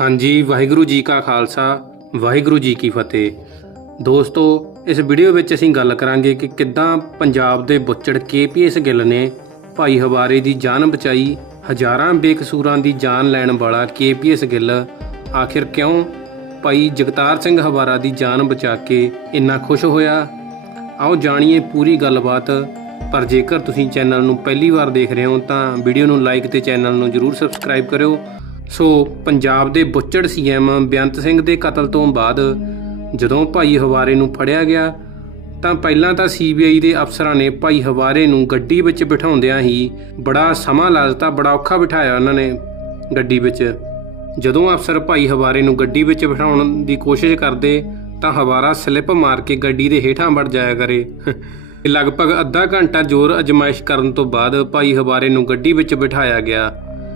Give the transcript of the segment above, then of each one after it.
ਹਾਂਜੀ, ਵਾਹਿਗੁਰੂ ਜੀ ਕਾ ਖਾਲਸਾ, ਵਾਹਿਗੁਰੂ ਜੀ ਕੀ ਫਤਿਹ। ਦੋਸਤੋ, ਇਸ ਵੀਡੀਓ ਵਿੱਚ ਅਸੀਂ ਗੱਲ ਕਰਾਂਗੇ ਕਿ ਕਿੱਦਾਂ ਪੰਜਾਬ ਦੇ ਬੁੱਚੜ ਕੇਪੀਐਸ ਗਿੱਲ ਨੇ ਭਾਈ ਹਵਾਰੇ ਦੀ ਜਾਨ ਬਚਾਈ, ਹਜ਼ਾਰਾਂ ਬੇਕਸੂਰਾਂ ਦੀ ਜਾਨ ਲੈਣ ਵਾਲਾ ਕੇਪੀਐਸ ਗਿੱਲ। ਆਖਿਰ ਕਿਉਂ ਭਾਈ ਜਗਤਾਰ ਸਿੰਘ ਹਵਾਰਾ ਦੀ ਜਾਨ ਬਚਾ ਕੇ ਇੰਨਾ ਖੁਸ਼ ਹੋਇਆ? ਆਓ ਜਾਣੀਏ ਪੂਰੀ ਗੱਲਬਾਤ, ਪਰ ਜੇਕਰ ਤੁਸੀਂ ਚੈਨਲ ਨੂੰ ਪਹਿਲੀ ਵਾਰ ਦੇਖ ਰਹੇ ਹੋ ਤਾਂ ਵੀਡੀਓ ਨੂੰ ਲਾਈਕ ਤੇ ਚੈਨਲ ਨੂੰ ਜਰੂਰ ਸਬਸਕ੍ਰਾਈਬ ਕਰਿਓ। ਸੋ ਪੰਜਾਬ ਦੇ ਬੁੱਚੜ ਸੀਐਮ ਬੇਅੰਤ ਸਿੰਘ ਦੇ ਕਤਲ ਤੋਂ ਬਾਅਦ ਜਦੋਂ ਭਾਈ ਹਵਾਰੇ ਨੂੰ ਫੜਿਆ ਗਿਆ, ਤਾਂ ਪਹਿਲਾਂ ਤਾਂ ਸੀਬੀਆਈ ਦੇ ਅਫਸਰਾਂ ਨੇ ਭਾਈ ਹਵਾਰੇ ਨੂੰ ਗੱਡੀ ਵਿੱਚ ਬਿਠਾਉਂਦਿਆਂ ਹੀ ਬੜਾ ਸਮਾਂ ਲਾ ਬੜਾ ਔਖਾ ਬਿਠਾਇਆ ਉਹਨਾਂ ਨੇ ਗੱਡੀ ਵਿੱਚ। ਜਦੋਂ ਅਫਸਰ ਭਾਈ ਹਵਾਰੇ ਨੂੰ ਗੱਡੀ ਵਿੱਚ ਬਿਠਾਉਣ ਦੀ ਕੋਸ਼ਿਸ਼ ਕਰਦੇ, ਤਾਂ ਹਵਾਰਾ ਸਲਿੱਪ ਮਾਰ ਕੇ ਗੱਡੀ ਦੇ ਹੇਠਾਂ ਵੜ ਜਾਇਆ ਕਰੇ। ਲਗਭਗ ਅੱਧਾ ਘੰਟਾ ਜ਼ੋਰ ਅਜਮਾਇਸ਼ ਕਰਨ ਤੋਂ ਬਾਅਦ ਭਾਈ ਹਵਾਰੇ ਨੂੰ ਗੱਡੀ ਵਿੱਚ ਬਿਠਾਇਆ ਗਿਆ।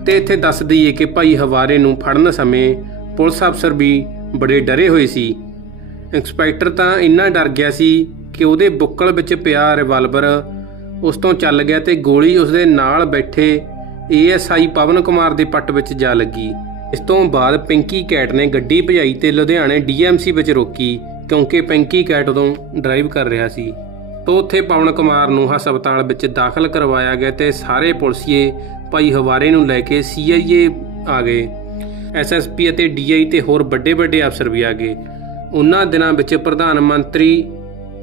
ਤੇ ਇੱਥੇ ਦੱਸ ਦਈਏ ਕਿ ਭਾਈ ਹਵਾਰੇ ਨੂੰ ਫੜਨ ਸਮੇਂ ਪੁਲਿਸ ਅਫਸਰ ਵੀ ਬੜੇ ਡਰੇ ਹੋਏ ਸੀ। ਇੰਸਪੈਕਟਰ ਤਾਂ ਇੰਨਾ ਡਰ ਗਿਆ ਸੀ ਕਿ ਉਹਦੇ ਬੁੱਕਲ ਵਿੱਚ ਪਿਆ ਰਿਵਾਲਵਰ ਉਸ ਤੋਂ ਚੱਲ ਗਿਆ ਤੇ ਗੋਲੀ ਉਸਦੇ ਨਾਲ ਬੈਠੇ ਏਐਸਆਈ ਪਵਨ ਕੁਮਾਰ ਦੇ ਪੱਟ ਵਿੱਚ ਜਾ ਲੱਗੀ। ਇਸ ਤੋਂ ਬਾਅਦ ਪਿੰਕੀ ਕੈਟ ਨੇ ਗੱਡੀ ਭਜਾਈ ਤੇ ਲੁਧਿਆਣੇ ਡੀਐਮਸੀ ਵਿੱਚ ਰੋਕੀ ਕਿਉਂਕਿ ਪਿੰਕੀ ਕੈਟ ਉਦੋਂ ਡਰਾਈਵ ਕਰ ਰਿਹਾ ਸੀ। ਤੋਂ ਉੱਥੇ ਪਵਨ ਕੁਮਾਰ ਨੂੰ ਹਸਪਤਾਲ ਵਿੱਚ ਦਾਖਲ ਕਰਵਾਇਆ ਗਿਆ ਤੇ ਸਾਰੇ ਪੁਲਸੀਏ ਭਾਈ ਹਵਾਰੇ ਨੂੰ ਲੈ ਕੇ ਸੀਆਈਏ ਆ ਗਏ। ਐਸਐਸਪੀ ਅਤੇ ਡੀਆਈ ਤੇ ਹੋਰ ਵੱਡੇ ਵੱਡੇ ਅਫਸਰ ਵੀ ਆ ਗਏ। ਉਹਨਾਂ ਦਿਨਾਂ ਵਿੱਚ ਪ੍ਰਧਾਨ ਮੰਤਰੀ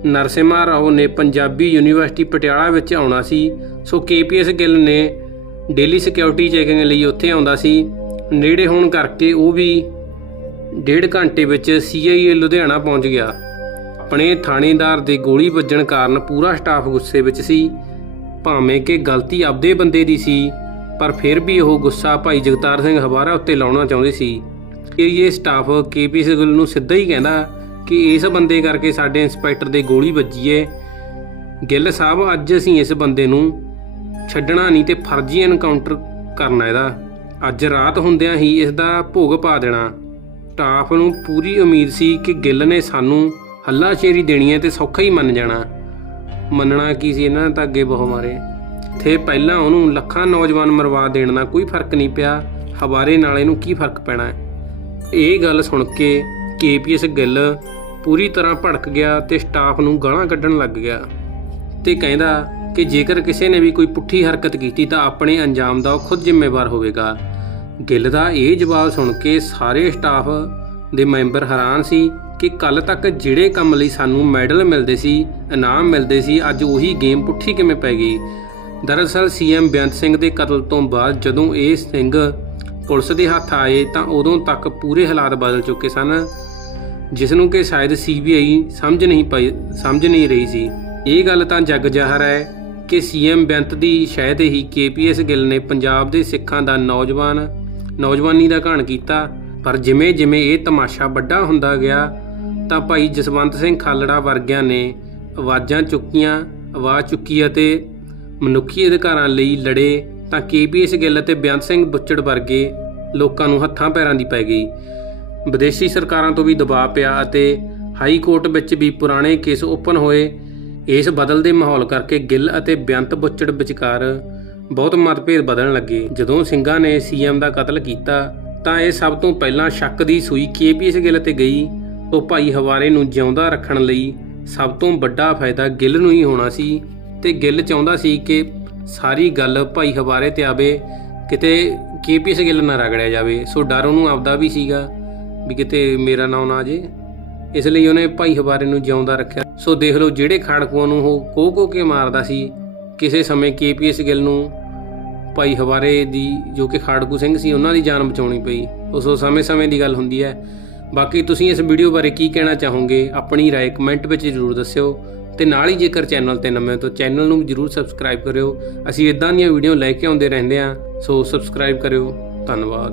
ਨਰਸਿਮਾ ਰਾਓ ਨੇ ਪੰਜਾਬੀ ਯੂਨੀਵਰਸਿਟੀ ਪਟਿਆਲਾ ਵਿੱਚ ਆਉਣਾ ਸੀ। ਸੋ ਕੇਪੀਐਸ ਗਿੱਲ ਨੇ ਡੇਲੀ ਸਿਕਿਉਰਿਟੀ ਚੈਕਿੰਗ ਲਈ ਉੱਥੇ ਆਉਂਦਾ ਸੀ। ਨੇੜੇ ਹੋਣ ਕਰਕੇ ਉਹ ਵੀ ਡੇਢ ਘੰਟੇ ਵਿੱਚ ਸੀਆਈਏ ਲੁਧਿਆਣਾ ਪਹੁੰਚ ਗਿਆ। ਆਪਣੇ ਥਾਣੇਦਾਰ ਦੇ ਗੋਲੀ ਵੱਜਣ ਕਾਰਨ ਪੂਰਾ ਸਟਾਫ ਗੁੱਸੇ ਵਿੱਚ ਸੀ। ਭਾਵੇਂ ਕਿ ਗਲਤੀ ਆਪਦੇ ਬੰਦੇ ਦੀ ਸੀ, ਪਰ ਫਿਰ ਵੀ ਉਹ ਗੁੱਸਾ ਭਾਈ ਜਗਤਾਰ ਸਿੰਘ ਹਵਾਰਾ ਉੱਤੇ ਲਾਉਣਾ ਚਾਹੁੰਦੇ ਸੀ। ਕਿ ਇਹ ਸਟਾਫ ਕੇਪੀ ਸਿਗਲ ਨੂੰ ਸਿੱਧਾ ਹੀ ਕਹਿੰਦਾ ਕਿ ਇਸ ਬੰਦੇ ਕਰਕੇ ਸਾਡੇ ਇੰਸਪੈਕਟਰ ਦੇ ਗੋਲੀ ਵੱਜੀ ਏ। ਗਿੱਲ ਸਾਹਿਬ, ਅੱਜ ਅਸੀਂ ਇਸ ਬੰਦੇ ਨੂੰ ਛੱਡਣਾ ਨਹੀਂ ਤੇ ਫਰਜ਼ੀ ਐਨਕਾਊਂਟਰ ਕਰਨਾ ਇਹਦਾ। ਅੱਜ ਰਾਤ ਹੁੰਦਿਆਂ ਹੀ ਇਸ ਦਾ ਭੋਗ ਪਾ ਦੇਣਾ। ਸਟਾਫ ਨੂੰ ਪੂਰੀ ਉਮੀਦ ਸੀ ਕਿ ਗਿੱਲ ਨੇ ਸਾਨੂੰ ਹੱਲਾ ਸ਼ੇਰੀ ਦੇਣੀ ਹੈ ਤੇ ਸੌਖਾ ਹੀ ਮੰਨ ਜਾਣਾ। ਮੰਨਣਾ ਕੀ ਸੀ ਇਹਨਾਂ ਨੇ ਤਾਂ ਅੱਗੇ ਬਹੁ ਮਾਰੇ। ਤੇ ਪਹਿਲਾਂ ਉਹਨੂੰ ਲੱਖਾਂ ਨੌਜਵਾਨ ਮਰਵਾ ਦੇਣ ਨਾਲ ਕੋਈ ਫ਼ਰਕ ਨਹੀਂ ਪਿਆ। ਹਵਾਰੇ ਨਾਲ ਇਹਨੂੰ ਕੀ ਫ਼ਰਕ ਪੈਣਾ ਹੈ? ਇਹ ਗੱਲ ਸੁਣ ਕੇ ਕੇਪੀਐਸ ਗਿੱਲ ਪੂਰੀ ਤਰ੍ਹਾਂ ਭੜਕ ਗਿਆ ਤੇ ਸਟਾਫ ਨੂੰ ਗਾਲਾਂ ਕੱਢਣ ਲੱਗ ਗਿਆ। ਤੇ ਕਹਿੰਦਾ ਕਿ ਜੇਕਰ ਕਿਸੇ ਨੇ ਵੀ ਕੋਈ ਪੁੱਠੀ ਹਰਕਤ ਕੀਤੀ ਤਾਂ ਆਪਣੇ ਅੰਜਾਮ ਦਾ ਉਹ ਖੁਦ ਜ਼ਿੰਮੇਵਾਰ ਹੋਵੇਗਾ। ਗਿੱਲ ਦਾ ਇਹ ਜਵਾਬ ਸੁਣ ਕੇ ਸਾਰੇ ਸਟਾਫ ਦੇ ਮੈਂਬਰ ਹੈਰਾਨ ਸੀ ਕਿ ਕੱਲ ਤੱਕ ਜਿਹੜੇ ਕੰਮ ਲਈ ਸਾਨੂੰ ਮੈਡਲ ਮਿਲਦੇ ਸੀ, ਇਨਾਮ ਮਿਲਦੇ ਸੀ, ਅੱਜ ਉਹੀ ਗੇਮ ਪੁੱਠੀ ਕਿਵੇਂ ਪੈ ਗਈ? ਦਰਅਸਲ ਸੀਐਮ ਬੇਅੰਤ ਸਿੰਘ ਦੇ ਕਤਲ ਤੋਂ ਬਾਅਦ ਜਦੋਂ ਇਹ ਸਿੰਘ ਪੁਲਿਸ ਦੇ ਹੱਥ ਆਏ ਤਾਂ ਉਦੋਂ ਤੱਕ ਪੂਰੇ ਹਾਲਾਤ ਬਦਲ ਚੁੱਕੇ ਸਨ ਜਿਸ ਨੂੰ ਕਿ ਸ਼ਾਇਦ ਸੀਬੀਆਈ ਸਮਝ ਨਹੀਂ ਪਾਈ, ਸਮਝ ਨਹੀਂ ਰਹੀ ਸੀ। ਇਹ ਗੱਲ ਤਾਂ ਜੱਗ ਜ਼ਾਹਰ ਹੈ ਕਿ ਸੀਐਮ ਬੇਅੰਤ ਦੀ ਸ਼ਾਇਦ ਹੀ ਕੇਪੀਐਸ ਗਿੱਲ ਨੇ ਪੰਜਾਬ ਦੇ ਸਿੱਖਾਂ ਦਾ ਨੌਜਵਾਨ, ਨੌਜਵਾਨੀ ਦਾ ਘਾਣ ਕੀਤਾ, ਪਰ ਜਿਵੇਂ ਜਿਵੇਂ ਇਹ ਤਮਾਸ਼ਾ ਵੱਡਾ ਹੁੰਦਾ ਗਿਆ ਤਾਂ ਭਾਈ ਜਸਵੰਤ ਸਿੰਘ ਖਾਲੜਾ ਵਰਗਿਆਂ ਨੇ ਆਵਾਜ਼ਾਂ ਚੁੱਕੀਆਂ, ਆਵਾਜ਼ ਚੁੱਕੀ ਅਤੇ ਮਨੁੱਖੀ ਅਧਿਕਾਰਾਂ ਲਈ ਲੜੇ ਤਾਂ ਕੇਪੀਐਸ ਗਿੱਲ ਅਤੇ ਬੇਅੰਤ ਸਿੰਘ ਬੁੱਚੜ ਵਰਗੇ ਲੋਕਾਂ ਨੂੰ ਹੱਥਾਂ ਪੈਰਾਂ ਦੀ ਪੈ ਗਈ। ਵਿਦੇਸ਼ੀ ਸਰਕਾਰਾਂ ਤੋਂ ਵੀ ਦਬਾਅ ਪਿਆ ਅਤੇ ਹਾਈ ਕੋਰਟ ਵਿੱਚ ਵੀ ਪੁਰਾਣੇ ਕੇਸ ਓਪਨ ਹੋਏ। ਇਸ ਬਦਲਦੇ ਮਾਹੌਲ ਕਰਕੇ ਗਿੱਲ ਅਤੇ ਬੇਅੰਤ ਬੁੱਚੜ ਵਿਚਕਾਰ ਬਹੁਤ ਮਤਭੇਦ ਬਦਲਣ ਲੱਗੇ। ਜਦੋਂ ਸਿੰਘਾਂ ਨੇ ਸੀਐਮ ਦਾ ਕਤਲ ਕੀਤਾ ਤਾਂ ਇਹ ਸਭ ਤੋਂ ਪਹਿਲਾਂ ਸ਼ੱਕ ਦੀ ਸੂਈ ਕੇਪੀਐਸ ਗਿੱਲ ਤੇ ਗਈ। ਉਹ ਭਾਈ ਹਵਾਰੇ ਨੂੰ ਜਿਉਂਦਾ ਰੱਖਣ ਲਈ ਸਭ ਤੋਂ ਵੱਡਾ ਫਾਇਦਾ ਗਿੱਲ ਨੂੰ ਹੀ ਹੋਣਾ ਸੀ ਤੇ ਗਿੱਲ ਚਾਹੁੰਦਾ ਸੀ ਕਿ ਸਾਰੀ ਗੱਲ ਭਾਈ ਹਵਾਰੇ ਤੇ ਆਵੇ, ਕਿਤੇ ਕੇਪੀਐਸ ਗਿੱਲ ਨਾ ਰਗੜਿਆ ਜਾਵੇ। ਸੋ ਡਰ ਉਹਨੂੰ ਆਪਦਾ ਵੀ ਸੀਗਾ ਵੀ ਕਿਤੇ ਮੇਰਾ ਨਾਂ ਨਾ ਆ ਜੇ। ਇਸ ਲਈ ਉਹਨੇ ਭਾਈ ਹਵਾਰੇ ਨੂੰ ਜਿਉਂਦਾ ਰੱਖਿਆ। ਸੋ ਦੇਖ ਲਓ ਜਿਹੜੇ ਖਾੜਕੂਆਂ ਨੂੰ ਉਹ ਕੋਹ ਕੋਹ ਕੇ ਮਾਰਦਾ ਸੀ, ਕਿਸੇ ਸਮੇਂ ਕੇਪੀਐਸ ਗਿੱਲ ਨੂੰ ਭਾਈ ਹਵਾਰੇ ਦੀ ਜੋ ਕਿ ਖਾੜਕੂ ਸਿੰਘ ਸੀ, ਉਹਨਾਂ ਦੀ ਜਾਨ ਬਚਾਉਣੀ ਪਈ। ਉਸ ਸਮੇਂ-ਸਮੇਂ ਦੀ ਗੱਲ ਹੁੰਦੀ ਹੈ ਬਾਕੀ ਤੁਸੀਂ ਇਸ ਵੀਡੀਓ ਬਾਰੇ ਕੀ ਕਹਿਣਾ ਚਾਹੋਗੇ ਆਪਣੀ رائے ਕਮੈਂਟ ਵਿੱਚ ਜ਼ਰੂਰ ਦੱਸਿਓ ਤੇ ਨਾਲ ਹੀ ਜੇਕਰ ਚੈਨਲ ਤੇ ਨਵੇਂ ਹੋ ਤਾਂ ਚੈਨਲ ਨੂੰ ਜ਼ਰੂਰ ਸਬਸਕ੍ਰਾਈਬ ਕਰਿਓ ਅਸੀਂ ਇਦਾਂ ਦੀਆਂ ਵੀਡੀਓ ਲੈ ਕੇ ਆਉਂਦੇ ਰਹਿੰਦੇ ਹਾਂ ਸੋ ਸਬਸਕ੍ਰਾਈਬ ਕਰਿਓ ਧੰਨਵਾਦ